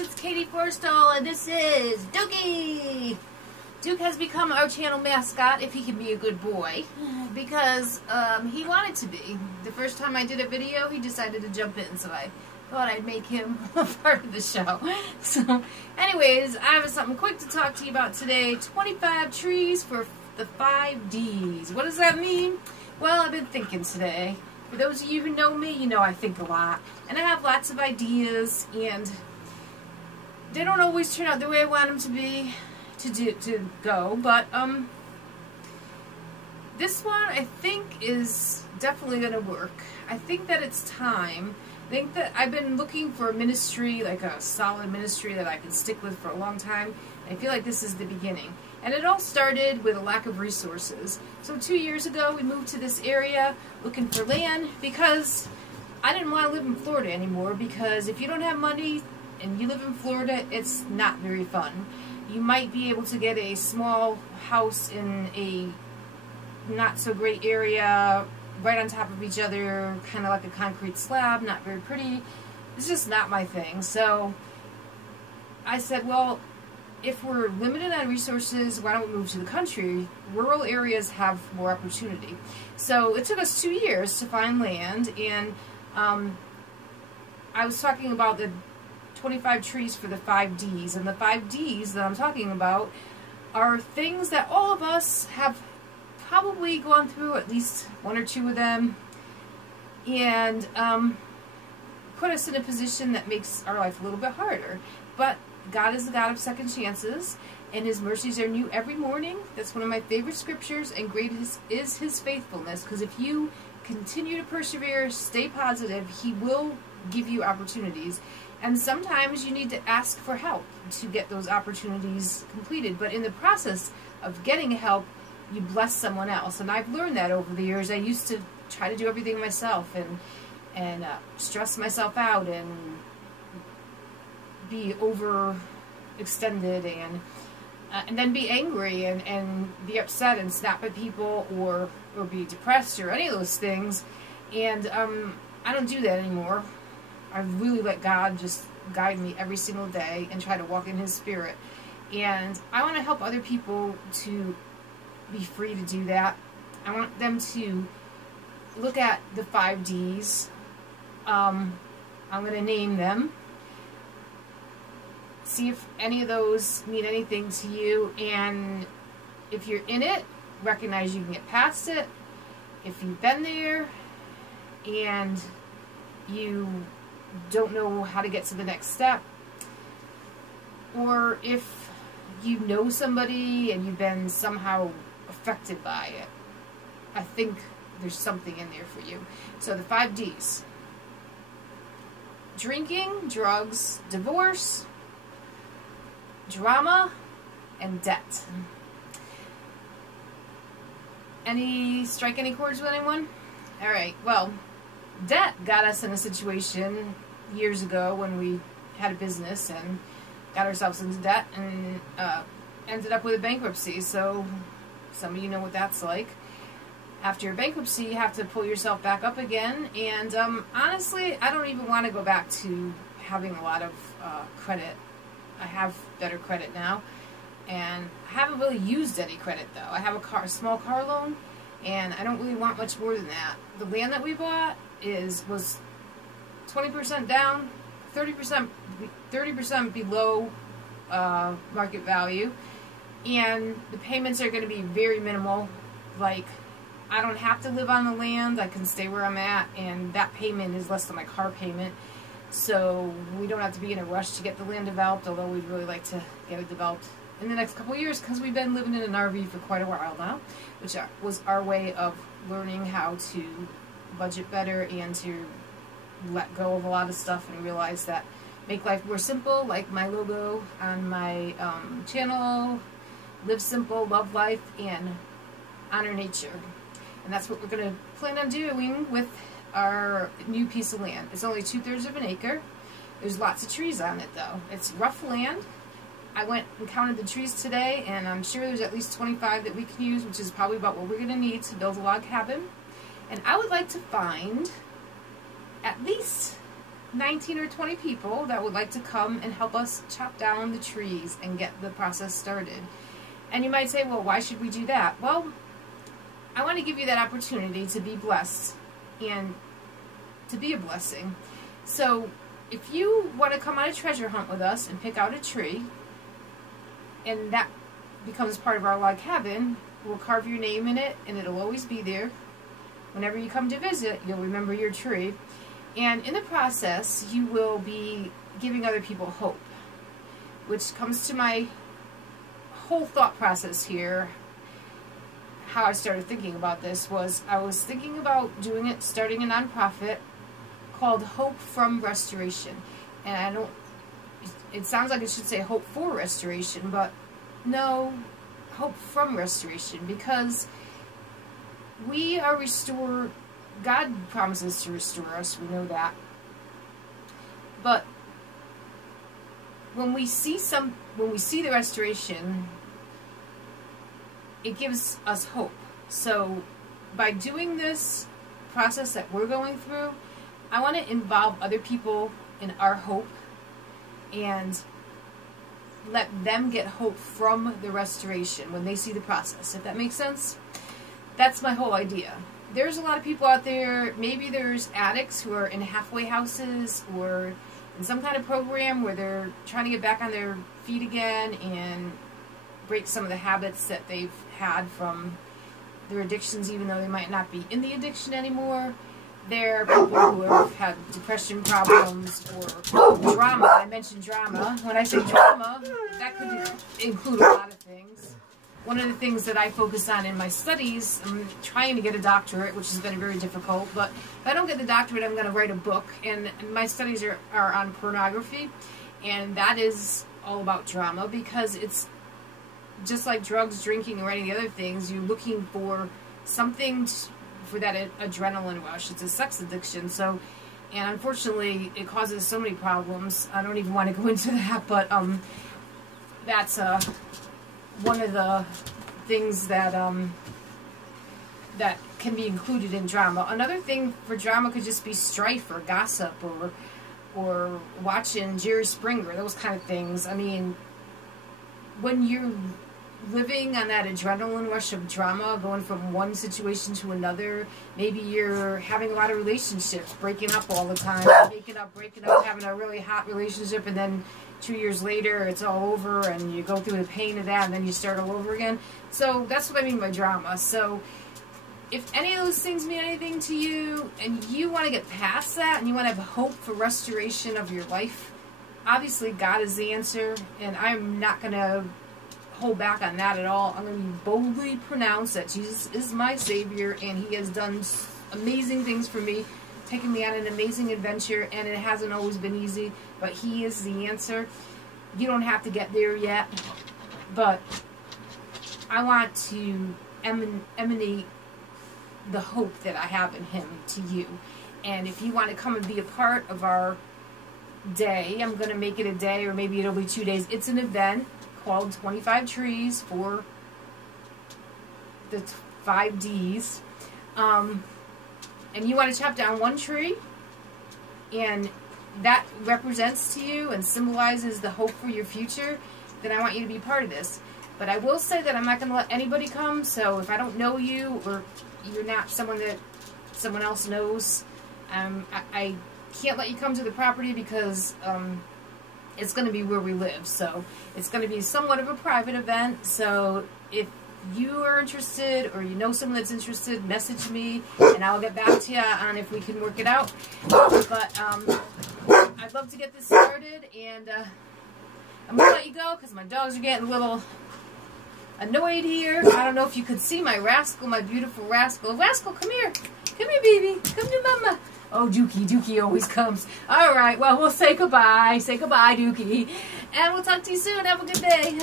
it's Katie Forstall, and this is Dookie! Duke has become our channel mascot, if he can be a good boy, because he wanted to be. The first time I did a video, he decided to jump in, so I thought I'd make him a part of the show. So, anyways, I have something quick to talk to you about today. 25 trees for the 5 Ds. What does that mean? Well, I've been thinking today. For those of you who know me, you know I think a lot. And I have lots of ideas, and they don't always turn out the way I want them to be, to go. But, this one, I think, is definitely going to work. I think that it's time. I think that I've been looking for a ministry, like a solid ministry that I can stick with for a long time. I feel like this is the beginning. And it all started with a lack of resources. So 2 years ago, we moved to this area looking for land because I didn't want to live in Florida anymore, because if you don't have money and you live in Florida, it's not very fun. You might be able to get a small house in a not so great area, right on top of each other, kind of like a concrete slab, not very pretty. It's just not my thing. So I said, well, if we're limited on resources, why don't we move to the country? Rural areas have more opportunity. So it took us 2 years to find land, and I was talking about the 25 trees for the 5 Ds, and the 5 Ds that I'm talking about are things that all of us have probably gone through, at least 1 or 2 of them, and put us in a position that makes our life a little bit harder. But God is the God of second chances, and His mercies are new every morning. That's one of my favorite scriptures, and great is His faithfulness, because if you continue to persevere, stay positive, He will give you opportunities. And sometimes you need to ask for help to get those opportunities completed. But in the process of getting help, you bless someone else. And I've learned that over the years. I used to try to do everything myself and stress myself out and be overextended and then be angry and be upset and snap at people or be depressed or any of those things. And I don't do that anymore. I really let God just guide me every single day and try to walk in His Spirit. And I want to help other people to be free to do that. I want them to look at the 5 Ds. I'm going to name them. See if any of those mean anything to you, and if you're in it, recognize you can get past it. If you've been there and you don't know how to get to the next step, or if you know somebody and you've been somehow affected by it, I think there's something in there for you. So the 5 Ds: drinking, drugs, divorce, drama, and debt. Strike any chords with anyone? Alright, well, debt got us in a situation years ago when we had a business and got ourselves into debt and ended up with a bankruptcy. So some of you know what that's like. After your bankruptcy, you have to pull yourself back up again, and honestly, I don't even want to go back to having a lot of credit. I have better credit now, and I haven't really used any credit though. I have a small car loan, and I don't really want much more than that. The land that we bought was 20% down, 30% below market value, and the payments are going to be very minimal. Like, I don't have to live on the land. I can stay where I'm at, and that payment is less than my car payment. So we don't have to be in a rush to get the land developed, although we'd really like to get it developed in the next couple of years, because we've been living in an RV for quite a while now, which was our way of learning how to budget better and to let go of a lot of stuff and realize that make life more simple, like my logo on my channel: live simple, love life, and honor nature. And that's what we're going to plan on doing with our new piece of land. It's only 2/3 of an acre. There's lots of trees on it though. It's rough land. I went and counted the trees today, and I'm sure there's at least 25 that we can use, which is probably about what we're going to need to build a log cabin. And I would like to find at least 19 or 20 people that would like to come and help us chop down the trees and get the process started. And you might say, well, why should we do that? Well, I want to give you that opportunity to be blessed and to be a blessing. So if you want to come on a treasure hunt with us and pick out a tree, and that becomes part of our log cabin, we'll carve your name in it, and it'll always be there. Whenever you come to visit, you'll remember your tree. And in the process, you will be giving other people hope, which comes to my whole thought process here. How I started thinking about this was I was thinking about starting a nonprofit called Hope from Restoration. And it sounds like it should say Hope for Restoration, but no, Hope from Restoration, because we are restored. God promises to restore us, we know that. But when we see the restoration, it gives us hope. So by doing this process that we're going through, I want to involve other people in our hope and let them get hope from the restoration when they see the process, if that makes sense. That's my whole idea. There's a lot of people out there, maybe there's addicts who are in halfway houses or in some kind of program where they're trying to get back on their feet again and break some of the habits that they've had from their addictions, even though they might not be in the addiction anymore. There are people who have had depression problems or drama. I mentioned drama. When I say drama, that could include a lot of things. One of the things that I focus on in my studies, I'm trying to get a doctorate, which has been very difficult, but if I don't get the doctorate, I'm going to write a book, and my studies are on pornography, and that is all about drama, because it's just like drugs, drinking, or any other things. You're looking for something for that adrenaline rush. It's a sex addiction, so, and unfortunately, it causes so many problems. I don't even want to go into that, but that's one of the things that that can be included in drama. Another thing for drama could just be strife or gossip or watching Jerry Springer, those kind of things. I mean, when you're living on that adrenaline rush of drama, going from one situation to another, maybe you're having a lot of relationships, breaking up all the time, breaking up, having a really hot relationship, and then 2 years later it's all over and you go through the pain of that and then you start all over again. So that's what I mean by drama. So if any of those things mean anything to you and you want to get past that and you want to have hope for restoration of your life, obviously God is the answer, and I'm not going to hold back on that at all. I'm going to boldly pronounce that Jesus is my Savior and He has done amazing things for me, taken me on an amazing adventure, and it hasn't always been easy, but He is the answer. You don't have to get there yet, but I want to emanate the hope that I have in Him to you. And if you want to come and be a part of our day, I'm going to make it a day, or maybe it'll be 2 days. It's an event called 25 Trees for the 5 Ds. And you want to chop down one tree, and that represents to you and symbolizes the hope for your future, then I want you to be part of this. But I will say that I'm not going to let anybody come, so if I don't know you or you're not someone that someone else knows, I can't let you come to the property because it's going to be where we live. So it's going to be somewhat of a private event. So if you are interested or you know someone that's interested, message me and I'll get back to you on if we can work it out. But I'd love to get this started, and I'm going to let you go because my dogs are getting a little annoyed here. I don't know if you could see my rascal, my beautiful rascal. Rascal, come here. Come here, baby. Come to mama. Oh, Dookie. Dookie always comes. All right, well, we'll say goodbye. Say goodbye, Dookie. And we'll talk to you soon. Have a good day.